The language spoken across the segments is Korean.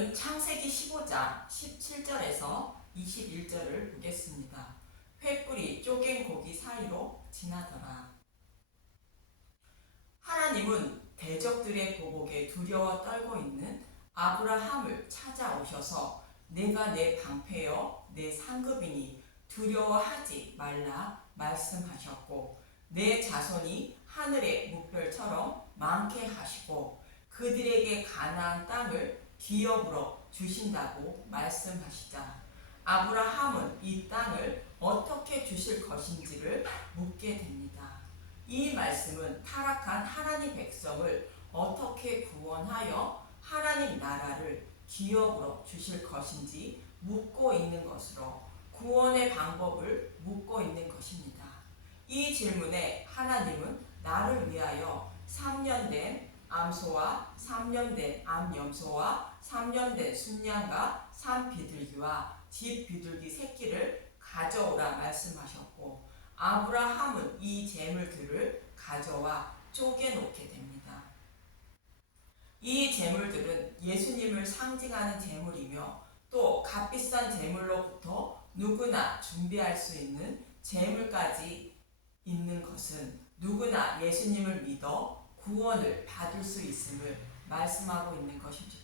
오늘은 창세기 15장 17절에서 21절을 보겠습니다. 횃불이 쪼갠 고기 사이로 지나더라. 하나님은 대적들의 보복에 두려워 떨고 있는 아브라함을 찾아오셔서 내가 내 방패여 내 상급이니 두려워하지 말라 말씀하셨고, 내 자손이 하늘의 무별처럼 많게 하시고 그들에게 가나안 땅을 기업으로 주신다고 말씀하시자, 아브라함은 이 땅을 어떻게 주실 것인지를 묻게 됩니다. 이 말씀은 타락한 하나님 백성을 어떻게 구원하여 하나님 나라를 기업으로 주실 것인지 묻고 있는 것으로 구원의 방법을 묻고 있는 것입니다. 이 질문에 하나님은 나를 위하여 3년 된 암소와 3년 된 암염소와 3년 된 순양과 산비둘기와 집비둘기 새끼를 가져오라 말씀하셨고, 아브라함은 이 재물들을 가져와 쪼개놓게 됩니다. 이 재물들은 예수님을 상징하는 재물이며 또 값비싼 재물로부터 누구나 준비할 수 있는 재물까지 있는 것은 누구나 예수님을 믿어 구원을 받을 수 있음을 말씀하고 있는 것입니다.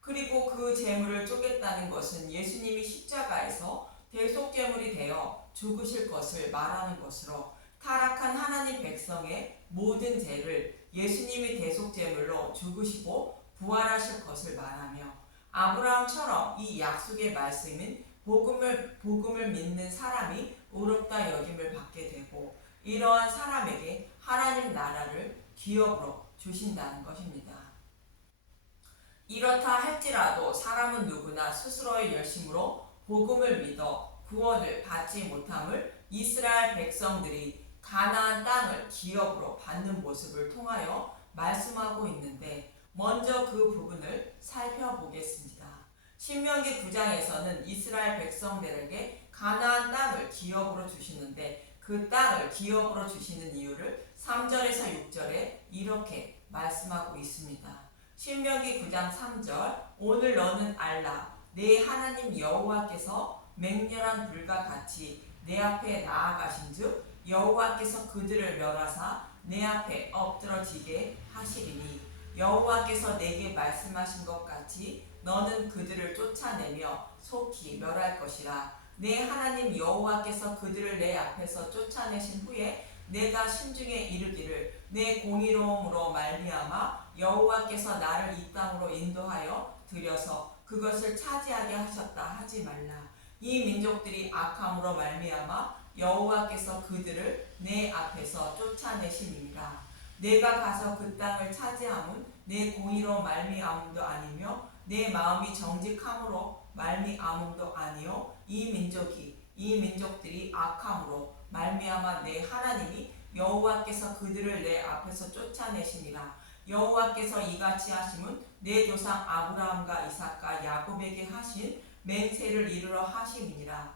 그리고 그 재물을 쪼갰다는 것은 예수님이 십자가에서 대속제물이 되어 죽으실 것을 말하는 것으로, 타락한 하나님 백성의 모든 죄를 예수님이 대속제물로 죽으시고 부활하실 것을 말하며, 아브라함처럼 이 약속의 말씀인 복음을 믿는 사람이 의롭다 여김을 받게 되고, 이러한 사람에게 하나님 나라를 기업으로 주신다는 것입니다. 이렇다 할지라도 사람은 누구나 스스로의 열심으로 복음을 믿어 구원을 받지 못함을 이스라엘 백성들이 가나안 땅을 기업으로 받는 모습을 통하여 말씀하고 있는데, 먼저 그 부분을 살펴보겠습니다. 신명기 9장에서는 이스라엘 백성들에게 가나안 땅을 기업으로 주시는데, 그 땅을 기업으로 주시는 이유를 3절에서 6절에 이렇게 말씀하고 있습니다. 신명기 9장 3절, 오늘 너는 알라 내 하나님 여호와께서 맹렬한 불과 같이 내 앞에 나아가신즉 여호와께서 그들을 멸하사 내 앞에 엎드러지게 하시리니, 여호와께서 내게 말씀하신 것 같이 너는 그들을 쫓아내며 속히 멸할 것이라. 내 하나님 여호와께서 그들을 내 앞에서 쫓아내신 후에 내가 심중에 이르기를 내 공의로움으로 말미암아 여호와께서 나를 이 땅으로 인도하여 들여서 그것을 차지하게 하셨다 하지 말라. 이 민족들이 악함으로 말미암아 여호와께서 그들을 내 앞에서 쫓아내심이니라. 내가 가서 그 땅을 차지함은 내 공의로 말미암음도 아니며 내 마음이 정직함으로 말미암음도 아니요 이 민족들이 악함으로 말미암아 내 하나님이 여호와께서 그들을 내 앞에서 쫓아내시니라. 여호와께서 이같이 하심은 내 조상 아브라함과 이삭과 야곱에게 하신 맹세를 이루러 하심이니라.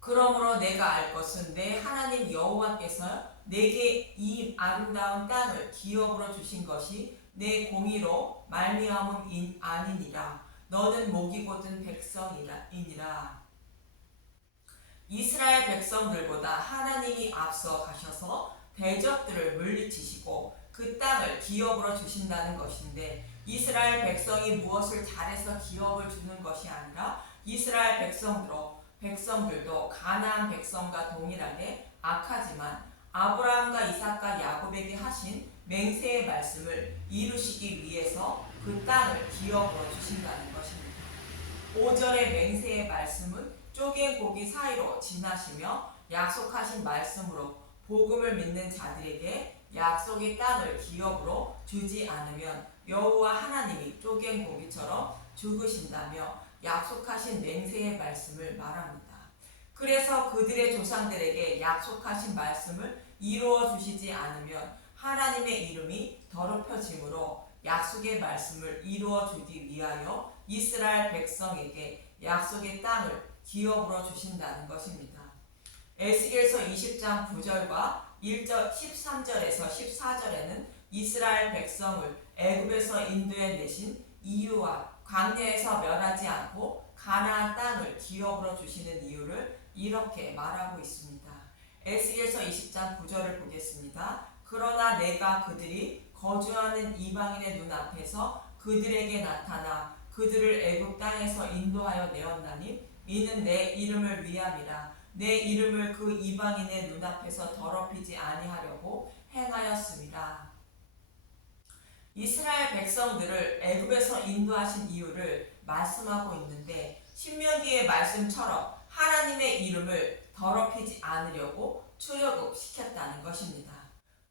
그러므로 내가 알 것은 내 하나님 여호와께서 내게 이 아름다운 땅을 기업으로 주신 것이 내 공의로 말미암음 아니니라. 너는 목이 곧은 백성이니라. 이스라엘 백성들보다 하나님이 앞서 가셔서 대적들을 물리치시고 그 땅을 기업으로 주신다는 것인데, 이스라엘 백성이 무엇을 잘해서 기업을 주는 것이 아니라 이스라엘 백성들도 가나안 백성과 동일하게 악하지만 아브라함과 이삭과 야곱에게 하신 맹세의 말씀을 이루시기 위해서 그 땅을 기업으로 주신다는 것입니다. 5절의 맹세의 말씀은 쪼갠 고기 사이로 지나시며 약속하신 말씀으로 복음을 믿는 자들에게 약속의 땅을 기업으로 주지 않으면 여호와 하나님이 쪼갠 고기처럼 죽으신다며 약속하신 맹세의 말씀을 말합니다. 그래서 그들의 조상들에게 약속하신 말씀을 이루어 주시지 않으면 하나님의 이름이 더럽혀지므로 약속의 말씀을 이루어 주기 위하여 이스라엘 백성에게 약속의 땅을 기업으로 주신다는 것입니다. 에스겔서 20장 9절과 13절에서 14절에는 이스라엘 백성을 애굽에서 인도해 내신 이유와 광야에서 멸하지 않고 가나안 땅을 기업으로 주시는 이유를 이렇게 말하고 있습니다. 에스겔서 20장 9절을 보겠습니다. 그러나 내가 그들이 거주하는 이방인의 눈앞에서 그들에게 나타나 그들을 애굽 땅에서 인도하여 내었나니 이는 내 이름을 위함이라. 내 이름을 그 이방인의 눈앞에서 더럽히지 아니하려고 행하였습니다. 이스라엘 백성들을 애굽에서 인도하신 이유를 말씀하고 있는데 신명기의 말씀처럼 하나님의 이름을 더럽히지 않으려고 출애굽시켰다는 것입니다.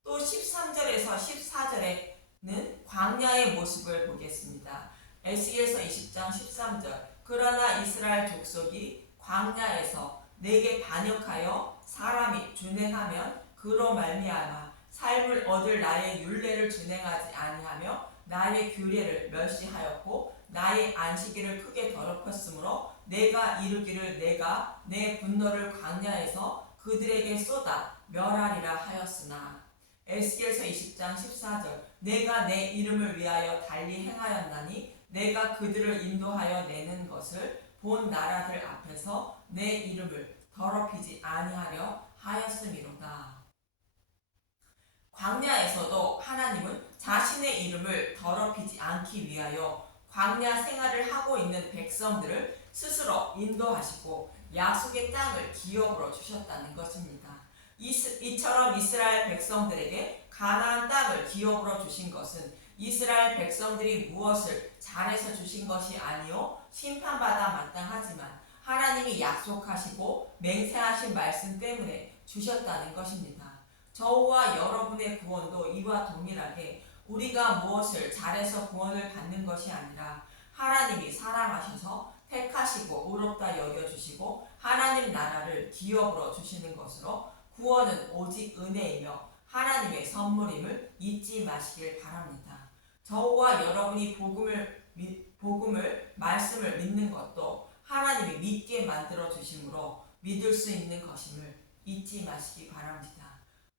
또 13절에서 14절에는 광야의 모습을 보겠습니다. 에스겔서 20장 13절 그러나 이스라엘 족속이 광야에서 내게 반역하여 사람이 준행하면 그로 말미암아 삶을 얻을 나의 율례를 준행하지 아니하며 나의 규례를 멸시하였고 나의 안식일을 크게 더럽혔으므로 내가 이르기를 내가 내 분노를 광야에서 그들에게 쏟아 멸하리라 하였으나 에스겔서 20장 14절 내가 내 이름을 위하여 달리 행하였나니 내가 그들을 인도하여 내는 것을 본 나라들 앞에서 내 이름을 더럽히지 아니하려 하였음이로다. 광야에서도 하나님은 자신의 이름을 더럽히지 않기 위하여 광야 생활을 하고 있는 백성들을 스스로 인도하시고 약속의 땅을 기업으로 주셨다는 것입니다. 이처럼 이스라엘 백성들에게 가나안 땅을 기업으로 주신 것은 이스라엘 백성들이 무엇을 잘해서 주신 것이 아니요 심판받아 마땅하지만 하나님이 약속하시고 맹세하신 말씀 때문에 주셨다는 것입니다. 저와 여러분의 구원도 이와 동일하게 우리가 무엇을 잘해서 구원을 받는 것이 아니라 하나님이 사랑하셔서 택하시고 의롭다 여겨주시고 하나님 나라를 기업으로 주시는 것으로 구원은 오직 은혜이며 하나님의 선물임을 잊지 마시길 바랍니다. 저와 여러분이 복음을 말씀을 믿는 것도 하나님이 믿게 만들어 주심으로 믿을 수 있는 것임을 잊지 마시기 바랍니다.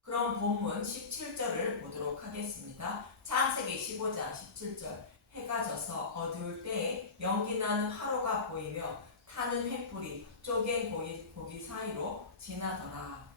그럼 본문 17절을 보도록 하겠습니다. 창세기 15장 17절 해가 져서 어두울 때에 연기나는 화로가 보이며 타는 횃불이 쪼갠 고기 사이로 지나더라.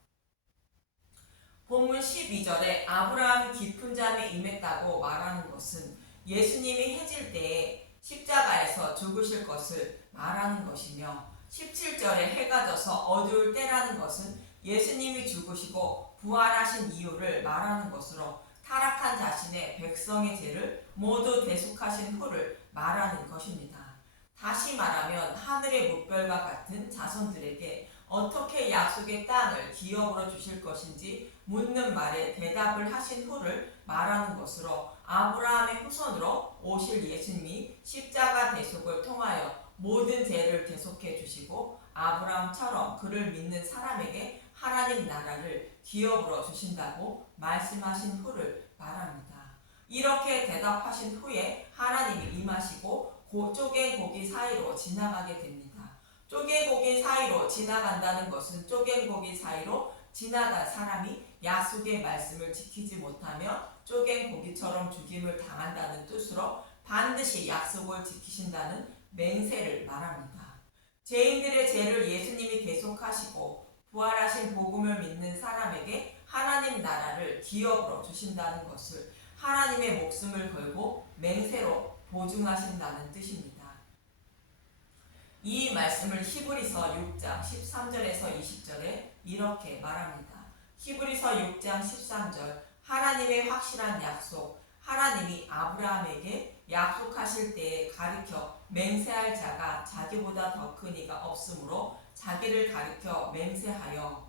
본문 12절에 아브라함이 깊은 잠에 임했다고 말하는 것은 예수님이 해질 때에 십자가에서 죽으실 것을 말하는 것이며 17절에 해가 져서 어두울 때라는 것은 예수님이 죽으시고 부활하신 이유를 말하는 것으로 타락한 자신의 백성의 죄를 모두 대속하신 후를 말하는 것입니다. 다시 말하면 하늘의 무별과 같은 자손들에게 어떻게 약속의 땅을 기업으로 주실 것인지 묻는 말에 대답을 하신 후를 말하는 것으로 아브라함의 후손으로 오실 예수님이 십자가 대속을 통하여 모든 죄를 대속해 주시고 아브라함처럼 그를 믿는 사람에게 하나님 나라를 기업으로 주신다고 말씀하신 후를 말합니다. 이렇게 대답하신 후에 하나님이 임하시고 쪼갠 고기 사이로 지나가게 됩니다. 쪼갠 고기 사이로 지나간다는 것은 쪼갠 고기 사이로 지나간 사람이 약속의 말씀을 지키지 못하며 쪼갠 고기처럼 죽임을 당한다는 뜻으로 반드시 약속을 지키신다는 맹세를 말합니다. 죄인들의 죄를 예수님이 대속하시고 부활하신 복음을 믿는 사람에게 하나님 나라를 기업으로 주신다는 것을 하나님의 목숨을 걸고 맹세로 보증하신다는 뜻입니다. 이 말씀을 히브리서 6장 13절에서 20절에 이렇게 말합니다. 히브리서 6장 13절 하나님의 확실한 약속, 하나님이 아브라함에게 약속하실 때에 가리켜 맹세할 자가 자기보다 더 큰 이가 없으므로 자기를 가리켜 맹세하여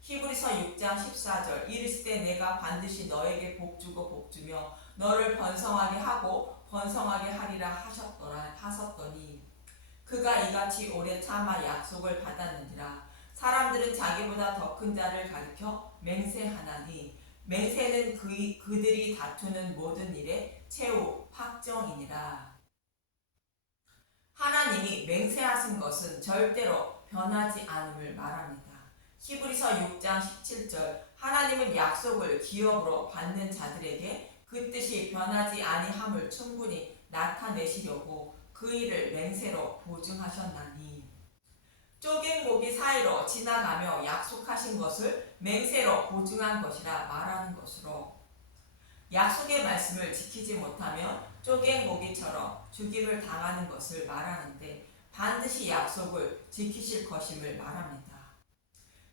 히브리서 6장 14절 이르시되 내가 반드시 너에게 복주고 복주며 너를 번성하게 하고 번성하게 하리라 하셨더니 그가 이같이 오래 참아 약속을 받았느니라. 사람들은 자기보다 더 큰 자를 가리켜 맹세하나니 맹세는 그들이 다투는 모든 일에 최후 확정이니라. 하나님이 맹세하신 것은 절대로 변하지 않음을 말합니다. 히브리서 6장 17절 하나님은 약속을 기업으로 받는 자들에게 그 뜻이 변하지 아니함을 충분히 나타내시려고 그 일을 맹세로 보증하셨나니 쪼갠 고기 사이로 지나가며 약속하신 것을 맹세로 보증한 것이라 말하는 것으로 약속의 말씀을 지키지 못하면 쪼갠 고기처럼 죽임을 당하는 것을 말하는데 반드시 약속을 지키실 것임을 말합니다.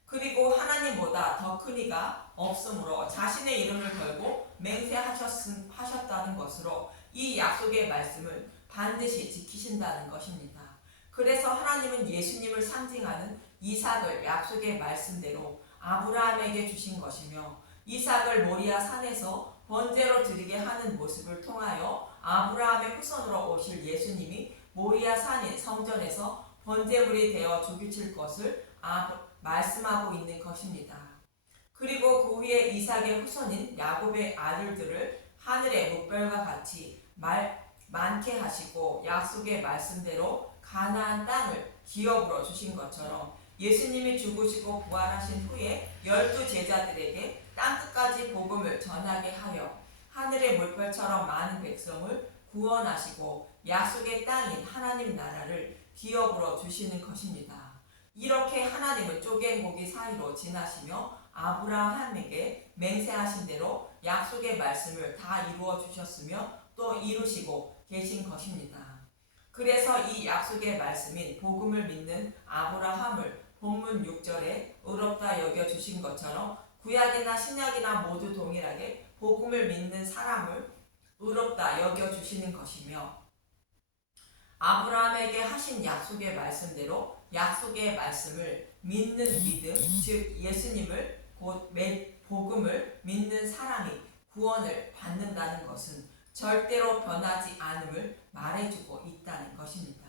그리고 하나님보다 더 큰 이가 없으므로 자신의 이름을 걸고 맹세하셨다는 것으로 이 약속의 말씀을 반드시 지키신다는 것입니다. 그래서 하나님은 예수님을 상징하는 이삭을 약속의 말씀대로 아브라함에게 주신 것이며 이삭을 모리아 산에서 번제로 드리게 하는 모습을 통하여 아브라함의 후손으로 오실 예수님이 모리아 산인 성전에서 번제물이 되어 죽이실 것을 말씀하고 있는 것입니다. 그리고 그 후에 이삭의 후손인 야곱의 아들들을 하늘의 묵별과 같이 많게 하시고 약속의 말씀대로 가나안 땅을 기업으로 주신 것처럼 예수님이 죽으시고 부활하신 후에 12제자들에게 땅끝까지 복음을 전하게 하여 하늘의 물결처럼 많은 백성을 구원하시고 약속의 땅인 하나님 나라를 기업으로 주시는 것입니다. 이렇게 하나님은 쪼갠 고기 사이로 지나시며 아브라함에게 맹세하신 대로 약속의 말씀을 다 이루어 주셨으며 또 이루시고 계신 것입니다. 그래서 이 약속의 말씀인 복음을 믿는 아브라함을 본문 6절에 의롭다 여겨주신 것처럼 구약이나 신약이나 모두 동일하게 복음을 믿는 사람을 의롭다 여겨주시는 것이며 아브라함에게 하신 약속의 말씀대로 약속의 말씀을 믿는 믿음, 즉 예수님을 곧 복음을 믿는 사람이 구원을 받는다는 것은 절대로 변하지 않음을 말해주고 있다는 것입니다.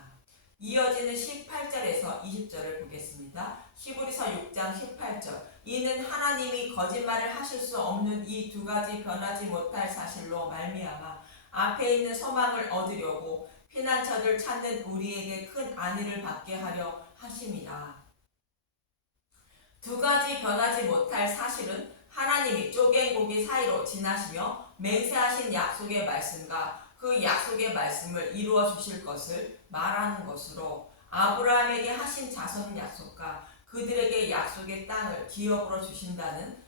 이어지는 18절에서 20절을 보겠습니다. 히브리서 6장 18절 이는 하나님이 거짓말을 하실 수 없는 이 두 가지 변하지 못할 사실로 말미암아 앞에 있는 소망을 얻으려고 피난처를 찾는 우리에게 큰 안위를 받게 하려 하심이라. 두 가지 변하지 못할 사실은 하나님이 쪼갠 고기 사이로 지나시며 맹세하신 약속의 말씀과 그 약속의 말씀을 이루어 주실 것을 말하는 것으로 아브라함에게 하신 자손 약속과 그들에게 약속의 땅을 기업으로 주신다는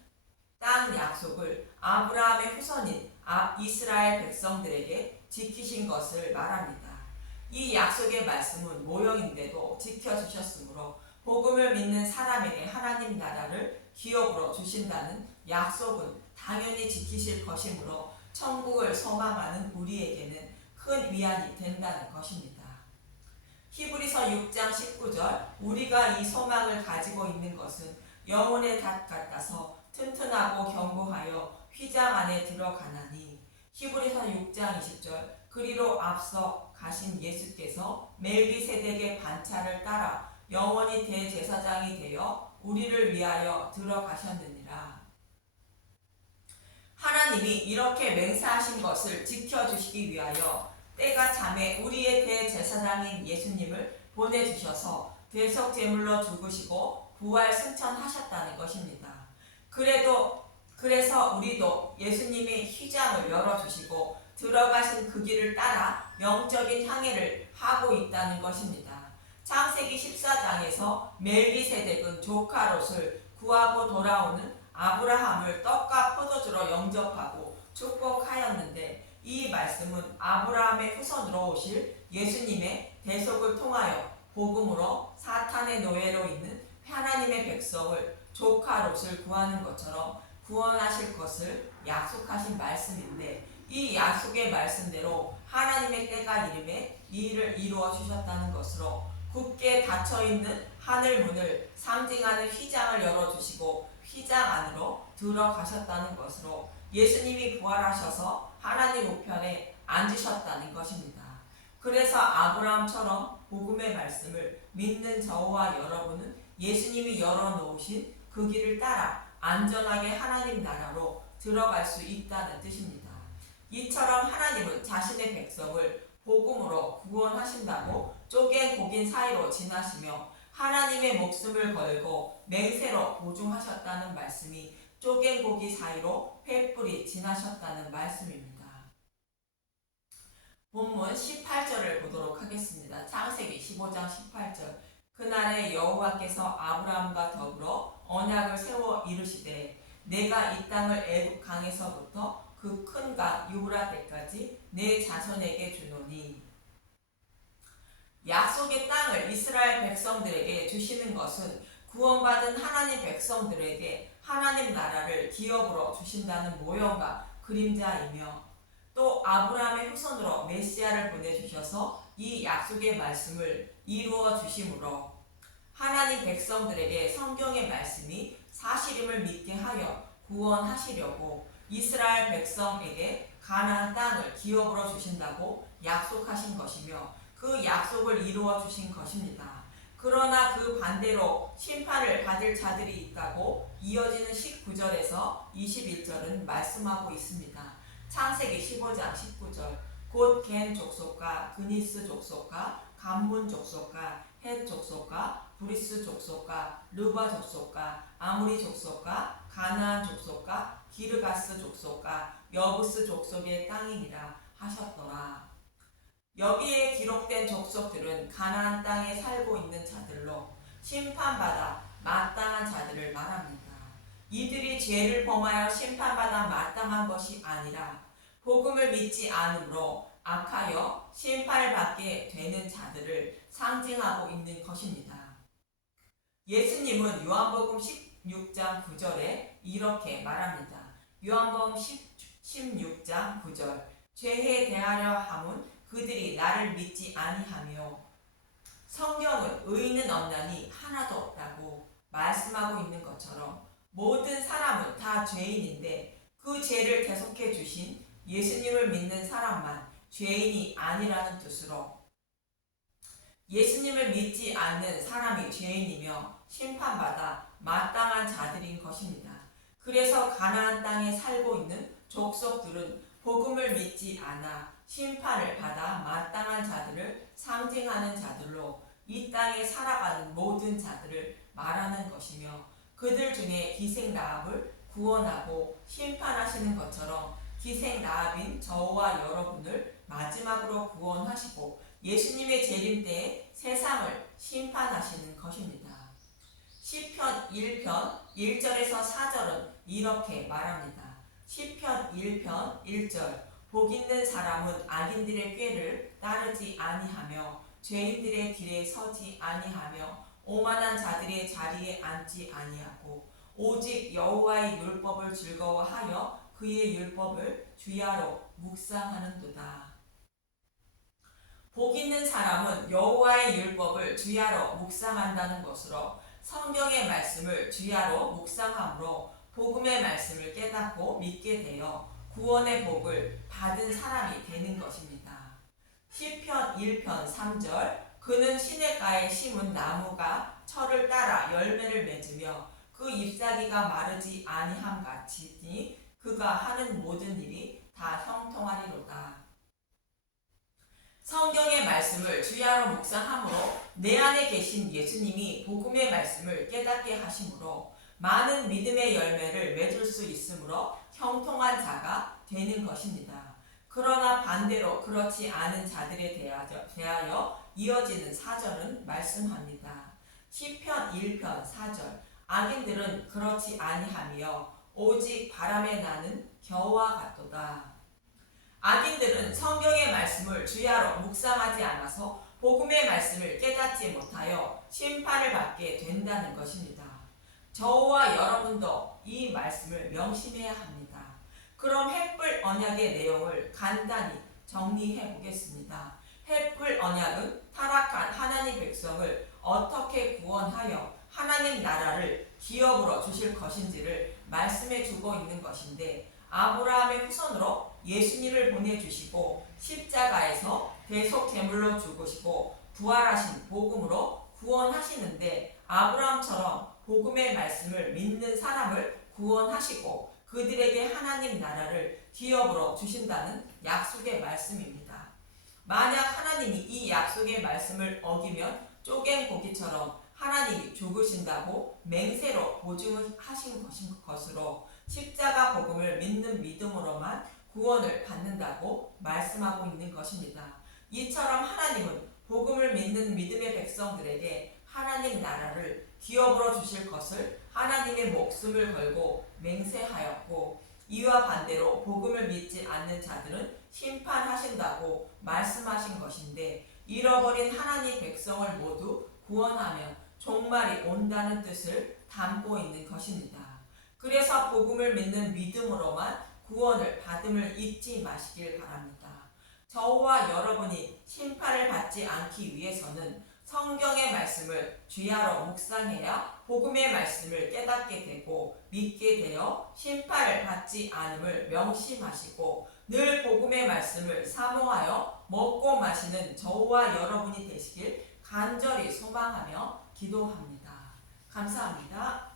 땅 약속을 아브라함의 후손인 이스라엘 백성들에게 지키신 것을 말합니다. 이 약속의 말씀은 모형인데도 지켜주셨으므로 복음을 믿는 사람에게 하나님 나라를 기업으로 주신다는 약속은 당연히 지키실 것이므로 천국을 소망하는 우리에게는 큰 위안이 된다는 것입니다. 히브리서 6장 19절 우리가 이 소망을 가지고 있는 것은 영혼의 닷 같아서 튼튼하고 견고하여 휘장 안에 들어가나니 히브리서 6장 20절 그리로 앞서 가신 예수께서 멜기세덱의 반차를 따라 영원히 대제사장이 되어 우리를 위하여 들어가셨느니라. 하나님이 이렇게 맹세하신 것을 지켜주시기 위하여 때가 참에 우리의 대제사장인 예수님을 보내주셔서 대속제물로 죽으시고 부활 승천하셨다는 것입니다. 그래서 우리도 예수님이 휘장을 열어주시고 들어가신 그 길을 따라 영적인 향해를 하고 있다는 것입니다. 창세기 14장에서 멜기세덱은 조카 롯을 구하고 돌아오는 아브라함을 떡과 포도주로 영접하고 축복하였는데 이 말씀은 아브라함의 후손으로 오실 예수님의 대속을 통하여 복음으로 사탄의 노예로 있는 하나님의 백성을 조카 롯을 구하는 것처럼 구원하실 것을 약속하신 말씀인데 이 약속의 말씀대로 하나님의 때가 이름에 이 일을 이루어 주셨다는 것으로 굳게 닫혀있는 하늘문을 상징하는 휘장을 열어주시고 휘장 안으로 들어가셨다는 것으로 예수님이 부활하셔서 하나님 우편에 앉으셨다는 것입니다. 그래서 아브라함처럼 복음의 말씀을 믿는 저와 여러분은 예수님이 열어놓으신 그 길을 따라 안전하게 하나님 나라로 들어갈 수 있다는 뜻입니다. 이처럼 하나님은 자신의 백성을 복음으로 구원하신다고 쪼갠 고긴 사이로 지나시며 하나님의 목숨을 걸고 맹세로 보증하셨다는 말씀이 쪼갠 고기 사이로 횃불이 지나셨다는 말씀입니다. 본문 18절을 보도록 하겠습니다. 창세기 15장 18절. 그날에 여호와께서 아브라함과 더불어 언약을 세워 이르시되 내가 이 땅을 애굽 강에서부터 그 큰 강 유브라데까지 내 자손에게 주노니. 약속의 땅을 이스라엘 백성들에게 주시는 것은 구원받은 하나님 백성들에게 하나님 나라를 기업으로 주신다는 모형과 그림자이며, 또 아브라함의 후손으로 메시아를 보내주셔서 이 약속의 말씀을 이루어 주심으로 하나님 백성들에게 성경의 말씀이 사실임을 믿게 하여 구원하시려고 이스라엘 백성에게 가나안 땅을 기업으로 주신다고 약속하신 것이며 그 약속을 이루어 주신 것입니다. 그러나 그 반대로 심판을 받을 자들이 있다고 이어지는 19절에서 21절은 말씀하고 있습니다. 창세기 15장 19절. 곧 겐 족속과 그니스 족속과 감본 족속과 헷 족속과 브리스 족속과 르바 족속과 아무리 족속과 가나안 족속과 기르가스 족속과 여부스 족속의 땅이니라 하셨더라. 여기에 기록된 족속들은 가나안 땅에 살고 있는 자들로 심판받아 마땅한 자들을 말합니다. 이들이 죄를 범하여 심판받아 마땅한 것이 아니라 복음을 믿지 않으므로 악하여 심판을 받게 되는 자들을 상징하고 있는 것입니다. 예수님은 요한복음 16장 9절에 이렇게 말합니다. 요한복음 16장 9절. 죄에 대하려 함은 그들이 나를 믿지 아니하며. 성경은 의인은 없나니 하나도 없다고 말씀하고 있는 것처럼 모든 사람은 다 죄인인데 그 죄를 대속해 주신 예수님을 믿는 사람만 죄인이 아니라는 뜻으로 예수님을 믿지 않는 사람이 죄인이며 심판받아 마땅한 자들인 것입니다. 그래서 가나안 땅에 살고 있는 족속들은 복음을 믿지 않아 심판을 받아 마땅한 자들을 상징하는 자들로 이 땅에 살아가는 모든 자들을 말하는 것이며, 그들 중에 기생 라합을 구원하고 심판하시는 것처럼 기생 라합인 저와 여러분을 마지막으로 구원하시고 예수님의 재림 때에 세상을 심판하시는 것입니다. 시편 1편 1절에서 4절은 이렇게 말합니다. 시편 1편 1절. 복 있는 사람은 악인들의 꾀를 따르지 아니하며 죄인들의 길에 서지 아니하며 오만한 자들의 자리에 앉지 아니하고 오직 여호와의 율법을 즐거워하여 그의 율법을 주야로 묵상하는도다. 복 있는 사람은 여호와의 율법을 주야로 묵상한다는 것으로 성경의 말씀을 주야로 묵상함으로 복음의 말씀을 깨닫고 믿게 되어 구원의 복을 받은 사람이 되는 것입니다. 시편 1편 3절. 그는 시냇가에 심은 나무가 철을 따라 열매를 맺으며 그 잎사귀가 마르지 아니함 같으니 그가 하는 모든 일이 다 형통하리로다. 성경의 말씀을 주야로 묵상함으로 내 안에 계신 예수님이 복음의 말씀을 깨닫게 하심으로 많은 믿음의 열매를 맺을 수 있으므로 형통한 자가 되는 것입니다. 그러나 반대로 그렇지 않은 자들에 대하여 이어지는 4절은 말씀합니다. 시편 1편 4절. 악인들은 그렇지 아니하며 오직 바람에 나는 겨와 같도다. 악인들은 성경의 말씀을 주야로 묵상하지 않아서 복음의 말씀을 깨닫지 못하여 심판을 받게 된다는 것입니다. 저와 여러분도 이 말씀을 명심해야 합니다. 그럼 횃불 언약의 내용을 간단히 정리해 보겠습니다. 횃불 언약은 타락한 하나님 백성을 어떻게 구원하여 하나님 나라를 기업으로 주실 것인지를 말씀해 주고 있는 것인데, 아브라함의 후손으로 예수님을 보내주시고 십자가에서 대속 제물로 죽으시고 부활하신 복음으로 구원하시는데, 아브라함처럼 복음의 말씀을 믿는 사람을 구원하시고 그들에게 하나님 나라를 기업으로 주신다는 약속의 말씀입니다. 만약 하나님이 이 약속의 말씀을 어기면 쪼갠 고기처럼 하나님이 죽으신다고 맹세로 보증하신 것으로 십자가 복음을 믿는 믿음으로만 구원을 받는다고 말씀하고 있는 것입니다. 이처럼 하나님은 복음을 믿는 믿음의 백성들에게 하나님 나라를 기업으로 주실 것을 하나님의 목숨을 걸고 맹세하였고, 이와 반대로 복음을 믿지 않는 자들은 심판하신다고 말씀하신 것인데, 잃어버린 하나님 백성을 모두 구원하며 종말이 온다는 뜻을 담고 있는 것입니다. 그래서 복음을 믿는 믿음으로만 구원을 받음을 잊지 마시길 바랍니다. 저와 여러분이 심판을 받지 않기 위해서는 성경의 말씀을 주야로 묵상해야 복음의 말씀을 깨닫게 되고 믿게 되어 심판을 받지 않음을 명심하시고, 늘 복음의 말씀을 사모하여 먹고 마시는 저와 여러분이 되시길 간절히 소망하며 기도합니다. 감사합니다.